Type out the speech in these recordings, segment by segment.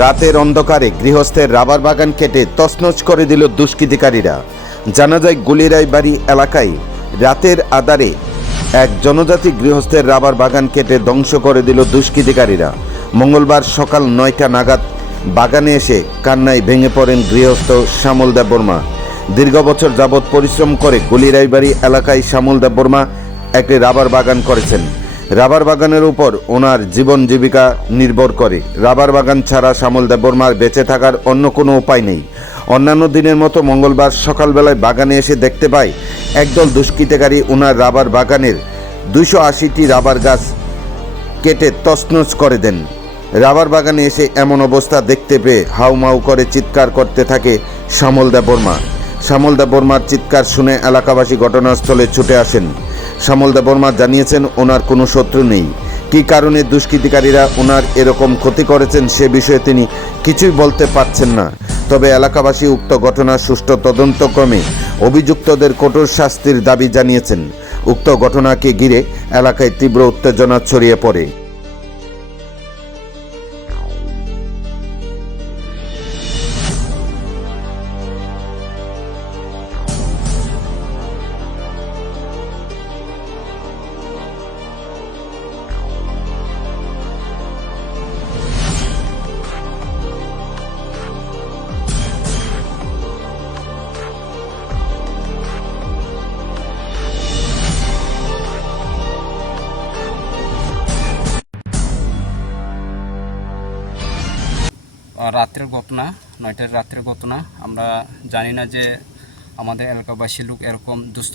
রাতের অন্ধকারে গৃহস্থের রাবার বাগান কেটে তছনছ করে দিল দুষ্কৃতিকারীরা। জানা যায় গুলিরাই বাড়ি এলাকায় রাতের আধারে এক জনজাতি গৃহস্থের রাবার বাগান কেটে ধ্বংস করে দিল দুষ্কৃতিকারীরা। মঙ্গলবার সকাল নয়টা নাগাদ বাগানে এসে কান্নায় ভেঙে পড়েন গৃহস্থ শ্যামল দেব বর্মা দীর্ঘ বছর যাবৎ পরিশ্রম করে গুলিরাইবাড়ি এলাকায় শ্যামল দেব বর্মা একটি রাবার বাগান করেছেন। রাবার বাগানের উপর ওনার জীবন জীবিকা নির্ভর করে। রাবার বাগান ছাড়া শ্যামল দেববর্মার বেঁচে থাকার অন্য কোনো উপায় নেই। অন্যান্য দিনের মতো মঙ্গলবার সকালবেলায় বাগানে এসে দেখতে পায় একদল দুষ্কৃতকারী ওনার রাবার বাগানের দুইশো আশিটি রাবার গাছ কেটে তছনছ করে দেন। রাবার বাগানে এসে এমন অবস্থা দেখতে পেয়ে হাউমাউ করে চিৎকার করতে থাকে শ্যামল দেববর্মা। শ্যামল দেববর্মার চিৎকার শুনে এলাকাবাসী ঘটনাস্থলে ছুটে আসেন। শ্যামল বর্মা জানিয়েছেন, ওনার কোনো শত্রু নেই। কি কারণে দুষ্কৃতিকারীরা ওনার এরকম ক্ষতি করেছেন সে বিষয়ে তিনি কিছুই বলতে পারছেন না। তবে এলাকাবাসী উক্ত ঘটনার সুষ্ঠু তদন্তক্রমে অভিযুক্তদের কঠোর শাস্তির দাবি জানিয়েছেন। উক্ত ঘটনাকে ঘিরে এলাকায় তীব্র উত্তেজনা ছড়িয়ে পড়ে। রাত্রের ঘটনা নয়টার রাত্রের ঘটনা। আমরা জানি না যে আমাদের এলাকাবাসী লোক এরকম দুষ্ট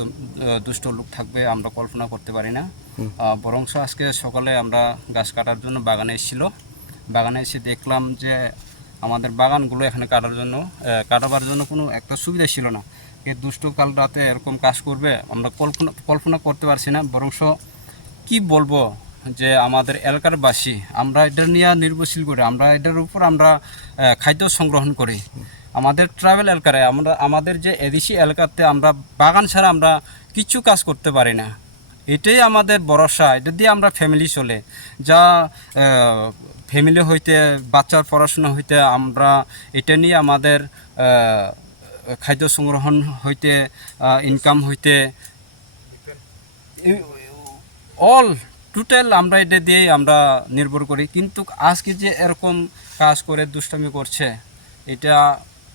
দুষ্ট লোক থাকবে আমরা কল্পনা করতে পারি না। বরংস আজকে সকালে আমরা গাছ কাটার জন্য বাগানে এসেছিল। বাগানে এসে দেখলাম যে আমাদের বাগানগুলো এখানে কাটার জন্য কাটাবার জন্য কোনো একটা সুবিধা ছিল না। এই দুষ্ট কাল রাতে এরকম কাজ করবে আমরা কল্পনা কল্পনা করতে পারছি না। বরংস কি বলব? যে আমাদের এলাকার বাসী আমরা এটা নিয়ে নির্ভরশীল করি, আমরা এটার উপর আমরা খাদ্য সংগ্রহণ করি। আমাদের ট্রাভেল এলাকায়, আমরা, আমাদের যে এদেশি এলাকাতে আমরা বাগান ছাড়া আমরা কিছু কাজ করতে পারি না। এটাই আমাদের ভরসা, এটা দিয়ে আমরা ফ্যামিলি চলে। যা ফ্যামিলি হইতে, বাচ্চার পড়াশোনা হইতে আমরা এটা নিয়ে আমাদের খাদ্য সংগ্রহণ হইতে ইনকাম হইতে অল টোটাল আমরা এটা দিয়েই আমরা নির্ভর করি। কিন্তু আজকে যে এরকম কাজ করে দুষ্টামি করছে, এটা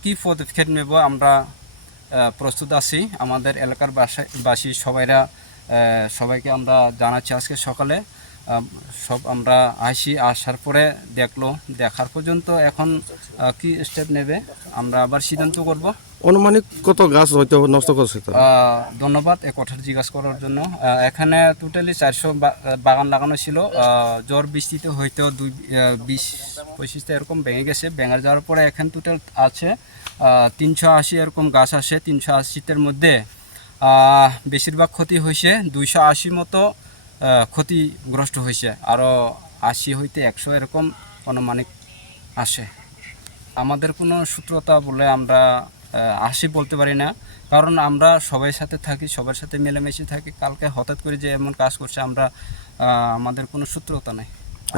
কি পদক্ষেপ নেব আমরা প্রস্তুত আছি। আমাদের এলাকার বাসী সবাইরা সবাইকে আমরা জানাচ্ছি আজকে সকালে। সব আমরা আসি, আসার পরে দেখল। দেখার পর্যন্ত এখন কি স্টেপ নেবে, আমরা আবার সিদ্ধান্ত করব। অনুমানিক কত গাছ হয়তো নষ্ট করছে ধন্যবাদ এই কথাটা জিজ্ঞাসা করার জন্য। এখানে টোটালি চারশো বাগান লাগানো ছিল। জ্বর বৃষ্টিতে হয়তো দুই বিশ পঁচিশটা এরকম ভেঙে গেছে। ভেঙে যাওয়ার পরে এখানে টোটাল আছে তিনশো আশি এরকম গাছ আসে তিনশো আশিটার মধ্যে বেশিরভাগ ক্ষতি হয়েছে দুইশো আশি মতো ক্ষতিগ্রস্ত হয়েছে আরও আশি হইতে একশো এরকম অনুমানিক আসে। আমাদের কোনো সূত্রতা বলে আমরা আসি বলতে পারি না। কারণ আমরা সবাই সাথে থাকি সবার সাথে মিলেমিশে থাকি। কালকে হঠাৎ করে যে এমন কাজ করছে আমরা আমাদের কোনো সূত্রতা নেই।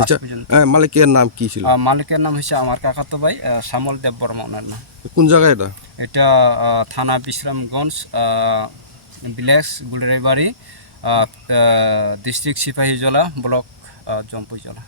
আচ্ছা। হ্যাঁ, মালিকের নাম কি ছিল? মালিকের নাম হচ্ছে আমার কাকাতো ভাই শ্যামল দেব বর্মা ওনার নাম। কোন জায়গায় এটা? এটা থানা বিশ্রামগঞ্জ বিলেক্স গুলরাইবাড়ি ডিস্ট্রিক্ট সিপাহীজলা ব্লক জম্পুইজলা।